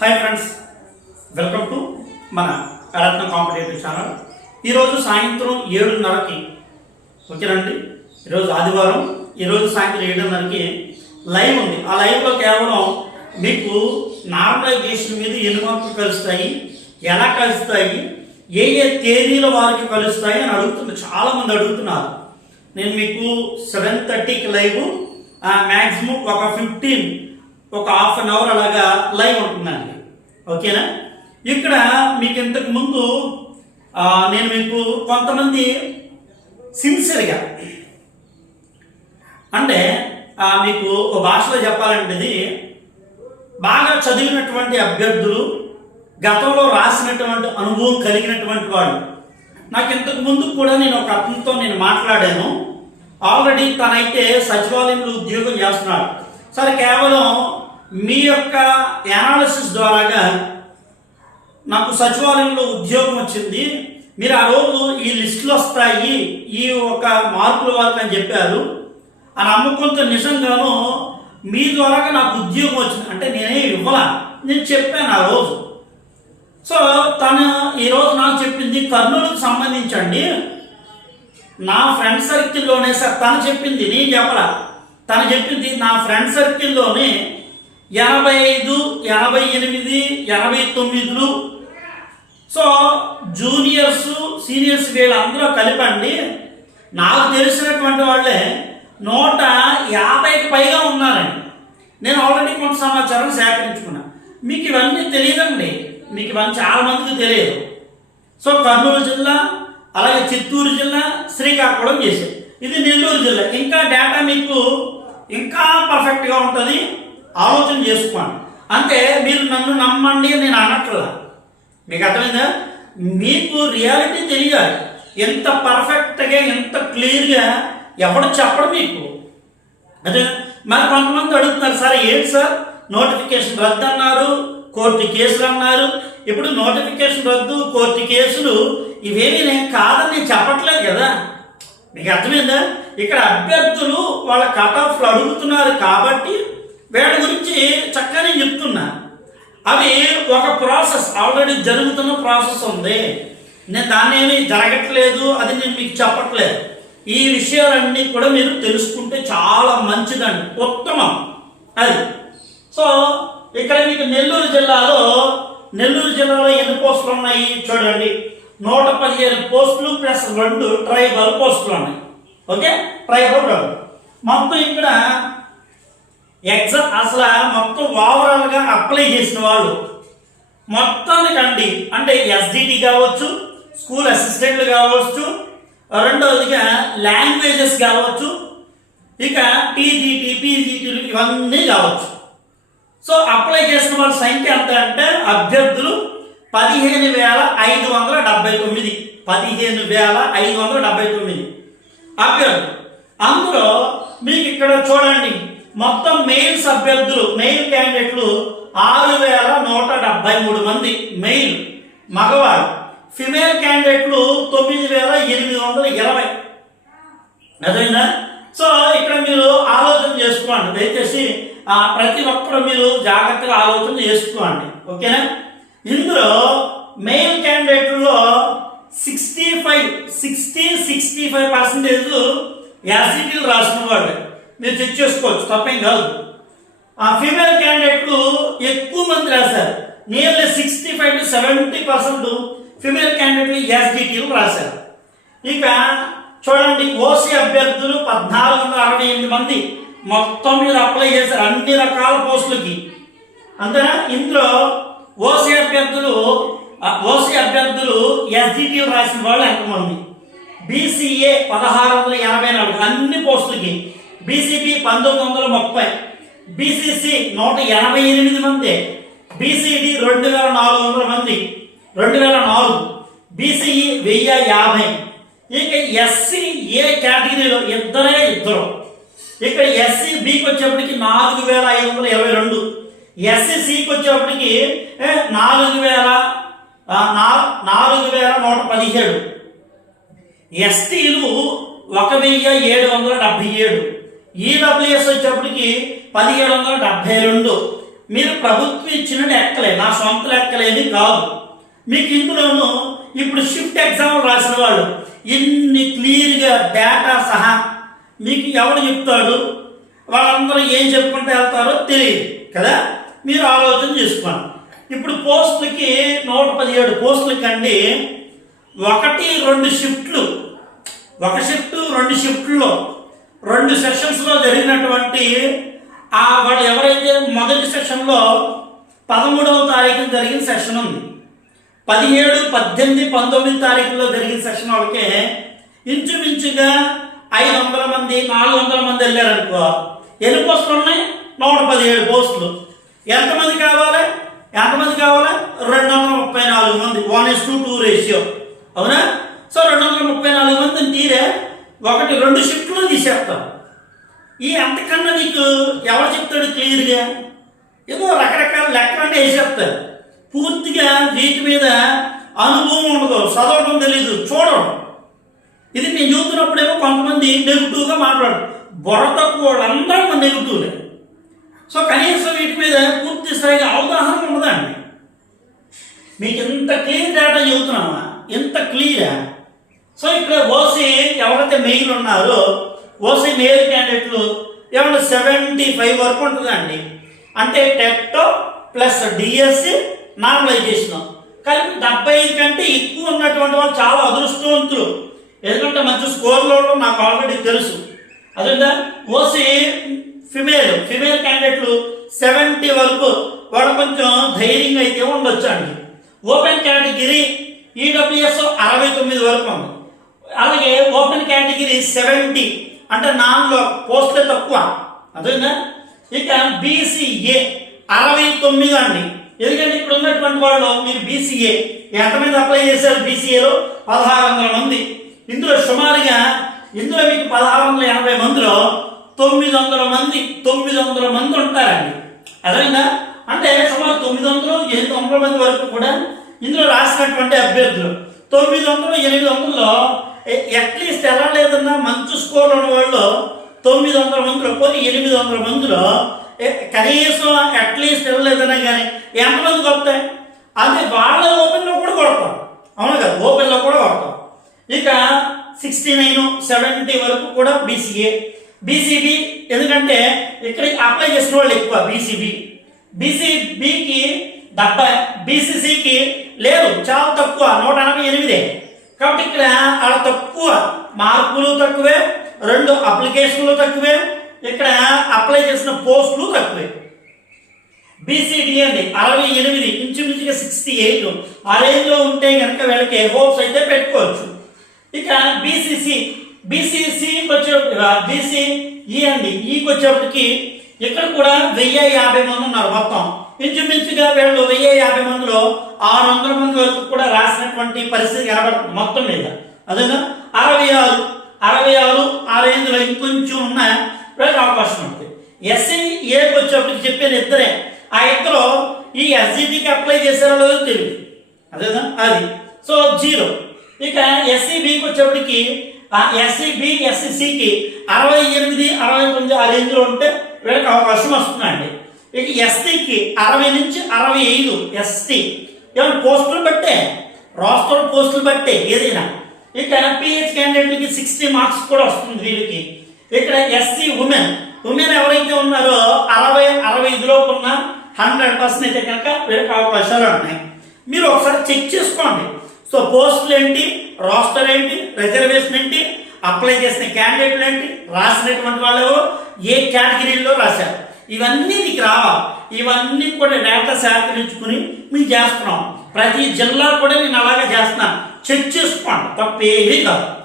Hi friends welcome to మన రత్న competitive channel ఈరోజు సాయంత్రం ఏడున్నరకి ఓకేనండి? ఈరోజు ఆదివారం ఈరోజు సాయంత్రం ఏడున్నరకి లైవ్ ఉంది. ఆ లైవ్లో కేవలం మీకు నార్మలైజేషన్ మీద ఎన్ని మార్కులు కలుస్తాయి ఎలా కలుస్తాయి ఏ ఏ తేదీల వారికి కలుస్తాయి అని అడుగుతున్నారు చాలామంది అడుగుతున్నారు. నేను మీకు సెవెన్ థర్టీకి లైవ్ మ్యాక్సిమం ఒక ఫిఫ్టీన్ ఒక హాఫ్ అన్ అవర్ అలాగా లైవ్ ఉంటుందండి. ఓకేనా ఇక్కడ మీకు ఇంతకు ముందు నేను మీకు కొంతమంది సిన్సియర్గా అంటే మీకు భాషలో చెప్పాలంటే ఇది బాగా చదివినటువంటి అభ్యర్థులు గతంలో రాసినటువంటి అనుభవం కలిగినటువంటి వాళ్ళు. నాకు ఇంతకు ముందు కూడా నేను ఒక అతనితో నేను మాట్లాడాను. ఆల్రెడీ తనైతే సచివాలయంలో ఉద్యోగం చేస్తున్నాడు. సరే కేవలం మీ యొక్క అనాలిసిస్ ద్వారాగా నాకు సచివాలయంలో ఉద్యోగం వచ్చింది. మీరు ఆ రోజు ఈ లిస్టులు వస్తాయి ఈ ఒక మార్కుల వరకు అని చెప్పారు. ఆ నమ్మకంతో నిజంగాను మీ ద్వారాగా నాకు ఉద్యోగం వచ్చింది. అంటే నేనే ఇవ్వాల నేను చెప్పాను ఆ రోజు. సో తను ఈరోజు నాకు చెప్పింది కర్నూలుకు సంబంధించండి. నా ఫ్రెండ్ సర్కిల్లోనే సార్ తను చెప్పింది నేను చెప్పలా. తను చెప్పింది నా ఫ్రెండ్ సర్కిల్లోనే ఎనభై ఐదు యాభై ఎనిమిది ఎనభై తొమ్మిదిలు సో జూనియర్స్ సీనియర్స్ వీళ్ళందరూ కలిపండి. నాకు తెలిసినటువంటి వాళ్ళే నూట యాభైకి పైగా ఉన్నారండి. నేను ఆల్రెడీ కొంత సమాచారం సేకరించుకున్నా. మీకు ఇవన్నీ తెలియదండి. మీకు ఇవన్నీ చాలా మందికి తెలియదు. సో కర్నూలు జిల్లా అలాగే చిత్తూరు జిల్లా శ్రీకాకుళం చేశారు. ఇది నెల్లూరు జిల్లా. ఇంకా డేటా మీకు ఇంకా పర్ఫెక్ట్గా ఉంటుంది. ఆలోచన చేసుకోండి. అంటే మీరు నన్ను నమ్మండి అని నేను అనట్లా. మీకు అర్థమైందా? మీకు రియాలిటీ తెలియాలి. ఎంత పర్ఫెక్ట్గా ఎంత క్లియర్గా ఎవడు చెప్పడు మీకు. అదే మరి కొంతమంది అడుగుతున్నారు సార్ ఏంటి సార్? నోటిఫికేషన్ రద్దు అన్నారు కోర్టు కేసులు అన్నారు. ఇప్పుడు నోటిఫికేషన్ రద్దు కోర్టు కేసులు ఇవేమీ నేను కాదని నేను చెప్పట్లేదు కదా. మీకు అర్థమైందా? ఇక్కడ అభ్యర్థులు వాళ్ళ కట్ ఆఫ్లు అడుగుతున్నారు కాబట్టి వీళ్ళ గురించి చక్కగానే చెప్తున్నా. అవి ఒక ప్రాసెస్ ఆల్రెడీ జరుగుతున్న ప్రాసెస్ ఉంది. నేను దాన్ని ఏమి జరగట్లేదు అది నేను మీకు చెప్పట్లేదు. ఈ విషయాలన్నీ కూడా మీరు తెలుసుకుంటే చాలా మంచిదండి ఉత్తమం. అది. సో ఇక్కడ మీకు నెల్లూరు జిల్లాలో నెల్లూరు జిల్లాలో ఎన్ని పోస్టులు ఉన్నాయి చూడండి. నూట పదిహేను పోస్టులు ప్లస్ రెండు ట్రైబల్ పోస్టులు ఉన్నాయి. ఓకే? ట్రైబల్ రెండు. మొత్తం ఇక్కడ ఎగ్జామ్ అసలు మొత్తం ఓవరాల్గా అప్లై చేసిన వాళ్ళు. మొత్తానికండి అంటే ఎస్డిటి కావచ్చు స్కూల్ అసిస్టెంట్లు కావచ్చు రెండవదిగా లాంగ్వేజెస్ కావచ్చు ఇక టీజీటీ పీజీటీలు ఇవన్నీ కావచ్చు. సో అప్లై చేసిన వాళ్ళ సంఖ్య ఎంత అంటే అభ్యర్థులు పదిహేను వేల ఐదు వందల డెబ్బై తొమ్మిది. పదిహేను వేల ఐదు వందల డెబ్బై తొమ్మిది. అభ్యర్థులు. అందులో మీకు ఇక్కడ చూడండి. మొత్తం మెయిల్స్ అభ్యర్థులు మెయిల్ క్యాండిడేట్లు ఆరు వేల నూట డెబ్బై మూడు మంది మెయిల్ మగవారు. ఫిమేల్ క్యాండిడేట్లు తొమ్మిది వేల ఎనిమిది వందల ఇరవై. అదేనా సో ఇక్కడ మీరు ఆలోచన చేసుకోండి. దయచేసి ప్రతి ఒక్కరు మీరు జాగ్రత్తగా ఆలోచన చేసుకోండి. ఓకేనా? ఇందులో male క్యాండిడేట్లో sixty five sixty sixty five percentage యాసిటీలు రాసిన వాళ్ళు మీరు చెక్ చేసుకోవచ్చు తప్పేం కాదు. ఆ ఫీమేల్ క్యాండిడేట్లు ఎక్కువ మంది రాశారు. Nearly sixty five to seventy percent female క్యాండిడేట్లు ఎస్డిటీలు రాశారు. ఇక చూడండి ఓసీ అభ్యర్థులు పద్నాలుగు వందల అరవై ఎనిమిది మంది మొత్తం మీద అప్లై చేశారు అన్ని రకాల పోస్టులకి. అంతేనా? ఇందులో ఓసీ అభ్యర్థులు ఓసీ అభ్యర్థులు ఎస్డిటీలు రాసిన వాళ్ళు ఎంతమంది? బీసీఏ పదహారు వందల ఎనభై నాలుగు అన్ని పోస్టులకి. బీసీపీ పంతొమ్మిది వందల ముప్పై బీసీసీ నూట ఎనభై ఎనిమిది మంది బీసీడి రెండు వేల నాలుగు వందల మంది రెండు వేల నాలుగు బీసీఈ వెయ్యి యాభై. ఇక ఎస్సీ ఏ కేటగిరీలో ఇద్దరే ఇద్దరు. ఇక్కడ ఎస్సీ బికి వచ్చేప్పటికి నాలుగు వేల ఐదు వందల ఇరవై రెండు. ఎస్సీ సికి వచ్చేప్పటికి నాలుగు వేల నా- నాలుగు వేల నూట పదిహేడు. ఎస్టీలు ఒక వెయ్యి ఏడు వందల డెబ్బై ఏడు. ఈడబ్ల్యూఎస్ వచ్చేప్పటికి పదిహేడు వందల డెబ్బై రెండు. మీరు ప్రభుత్వం ఇచ్చిన లెక్కలే నా సొంత లెక్కలేని కాదు. మీకు ఇందులోనూ ఇప్పుడు షిఫ్ట్ ఎగ్జామ్ రాసిన వాళ్ళు ఇన్ని క్లియర్గా డేటా సహా మీకు ఎవడు చెప్తాడు? వాళ్ళందరూ ఏం చెప్పుకుంటూ వెళ్తారో తెలియదు కదా? మీరు ఆలోచన చేసుకోండి. ఇప్పుడు పోస్టులకి నూట పదిహేడు పోస్టులకి అండి ఒకటి రెండు షిఫ్ట్లు ఒక షిఫ్ట్ రెండు షిఫ్ట్లో రెండు సెషన్స్లో జరిగినటువంటి ఆ వాళ్ళు ఎవరైతే మొదటి సెషన్లో పదమూడవ తారీఖున జరిగిన సెషన్ ఉంది పదిహేడు పద్దెనిమిది పంతొమ్మిది తారీఖులో జరిగిన సెషన్ వాళ్ళకే ఇంచుమించుగా ఐదు వందల మంది నాలుగు వందల మంది వెళ్ళారనుకో ఎన్ని పోస్టులు ఉన్నాయి? నూట పదిహేడు పోస్టులు. ఎంతమంది కావాలి? ఎంతమంది కావాలి? రెండు వందల ముప్పై నాలుగు మంది. One is to two ratio అవునా? సో రెండు వందల ముప్పై నాలుగు మందిని తీరే ఒకటి రెండు షిఫ్ట్లు తీసేస్తాం. ఈ అంతకన్నా నీకు ఎవరు చెప్తాడు క్లియర్గా? ఏదో రకరకాల లెక్కలన్నీ వేసేస్తారు. పూర్తిగా వీటి మీద అనుభవం ఉండదు. చదవడం తెలీదు. చూడడం ఇది నేను చూస్తున్నప్పుడేమో కొంతమంది నెగిటివ్గా మాట్లాడు బుర్ర తక్కువ వాళ్ళందరూ నెగిటివ్లే. సో కనీసం వీటి మీద పూర్తి స్థాయిగా అవగాహన ఉండదండి. మీకు ఇంత క్లియర్ డేటా చెబుతున్నామా? ఇంత క్లియరా? సో ఇక్కడ ఓసీ ఎవరైతే మెయిల్ ఉన్నారో ఓసీ మెయిల్ క్యాండిడేట్లు ఏమన్నా సెవెంటీ ఫైవ్ వరకు ఉంటుందండి. అంటే టెట్ ప్లస్ డిఎస్సి నార్మలైజేషన్. కానీ డెబ్బై ఐదు కంటే ఎక్కువ ఉన్నటువంటి వాళ్ళు చాలా అదృష్టవంతులు. ఎందుకంటే మంచి స్కోర్లో ఉండడం నాకు ఆల్రెడీ తెలుసు. అదేంటా ఓసీ ఫిమేల్ ఫిమేల్ క్యాండిడేట్లు సెవెంటీ వరకు వాడు కొంచెం ధైర్యంగా అయితే ఉండొచ్చు అండి ఓపెన్ కేటగిరీ ఈడబ్ల్యూఎస్ అరవై తొమ్మిది వరకు ఉంది. అలాగే ఓపెన్ కేటగిరీ సెవెంటీ అంటే నాన్లో పోస్టులే తక్కువ. అదేనా ఇక బీసీఏ అరవై తొమ్మిది అండి. ఎందుకంటే ఇక్కడ ఉన్నటువంటి వాళ్ళు మీరు బీసీఏ ఎంతమంది అప్లై చేశారు బీసీఏలో పదహారు వందల మంది. ఇందులో సుమారుగా ఇందులో మీకు పదహారు వందల ఎనభై మందిలో తొమ్మిది వందల మంది తొమ్మిది వందల మంది ఉంటారండి. అదేనా అంటే సుమారు తొమ్మిది వందలు ఎనిమిది వందల మంది వరకు కూడా ఇందులో రాసినటువంటి అభ్యర్థులు. తొమ్మిది వందలు ఎనిమిది వందల్లో అట్లీస్ట్ ఎలా లేదన్నా మంచి స్కోర్ ఉన్న వాళ్ళు తొమ్మిది వందల మందిలో పోనీ ఎనిమిది వందల మందిలో కనీసం అట్లీస్ట్ వెళ్ళలేదన్నా కానీ ఎంతమందికి వస్తాయి? అది వాళ్ళ ఓపెన్లో కూడా కొడతాం. అవును కదా? ఓపెన్లో కూడా కొడతాం. ఇక సిక్స్టీ నైన్ సెవెంటీ వరకు కూడా బీసీఏ బీసీబీ ఎందుకంటే ఇక్కడ అప్లై చేసిన వాళ్ళు ఎక్కువ బీసీబీ బీసీబీకి డెబ్బై బీసీసీకి లేదు చాలా తక్కువ నూట ఎనభై ఎనిమిదే. కాబట్టి ఇక్కడ ఆడ తక్కువ మార్కులు తక్కువే రెండు అప్లికేషన్లు తక్కువే ఇక్కడ అప్లై చేసిన పోస్టులు తక్కువే. బీసీడీ అండి అరవై ఎనిమిది ఇంచుమించుగా సిక్స్టీ ఎయిట్ ఆ రేంజ్లో ఉంటే కనుక వీళ్ళకి హోప్స్ అయితే పెట్టుకోవచ్చు. ఇక బీసీసీ బీసీసీకి వచ్చే బీసీఈ అండి e ఈకి వచ్చేప్పటికి ఇక్కడ కూడా వెయ్యి యాభై మంది ఉన్నారు మొత్తం. ఇంచుమించుగా వీళ్ళు వెయ్యి యాభై మందిలో ఆరు వందల మంది వరకు కూడా రాసినటువంటి పరిస్థితి కనబడుతుంది మొత్తం మీద. అదేనా? అరవై ఆరు అరవై ఆరు ఆ రేంజ్లో ఇంకొంచెం ఉన్న వీళ్ళకి అవకాశం ఉంది. ఎస్సీ ఏకి వచ్చేప్పటికి చెప్పాను ఇద్దరే. ఆ ఇద్దరు ఈ ఎస్జీటీకి అప్లై చేశారో లేదో తెలియదు అదేనా? అది. So zero. ఇక ఎస్సీబీకి వచ్చేప్పటికి ఎస్సీబి ఎస్సీసీకి అరవై ఎనిమిది అరవై తొమ్మిది ఆ రేంజ్లో ఉంటే వీళ్ళకి అవకాశం వస్తుందండి. ఇక ఎస్టీకి అరవై నుంచి అరవై ఐదు ఎస్టీ. ఏమైనా పోస్టులు బట్టే? రాష్ట్ర పోస్టులు బట్టే ఏదైనా. ఇక పిహెచ్ క్యాండిడేట్లకి సిక్స్టీ మార్క్స్ కూడా వస్తుంది వీళ్ళకి. ఇక్కడ ఎస్సీ ఉమెన్ ఉమెన్ ఎవరైతే ఉన్నారో అరవై అరవై ఐదులో ఉన్న హండ్రెడ్ పర్సెంట్ అయితే కనుక వీళ్ళకి అవకాశాలు ఉన్నాయి. మీరు ఒకసారి చెక్ చేసుకోండి. సో పోస్టులు ఏంటి? రాస్టర్ ఏంటి? రిజర్వేషన్ ఏంటి? అప్లై చేసిన క్యాండిడేట్లు ఏంటి? రాసినటువంటి వాళ్ళు ఏ కేటగిరీలో రాశారు? ఇవన్నీ నీకు రావాలి. ఇవన్నీ కూడా డేటా సేకరించుకుని మేము చేస్తున్నాం. ప్రతి జిల్లా కూడా నేను అలాగే చేస్తున్నాను. చెక్ చేసుకోండి. తప్పేమీ కాదు.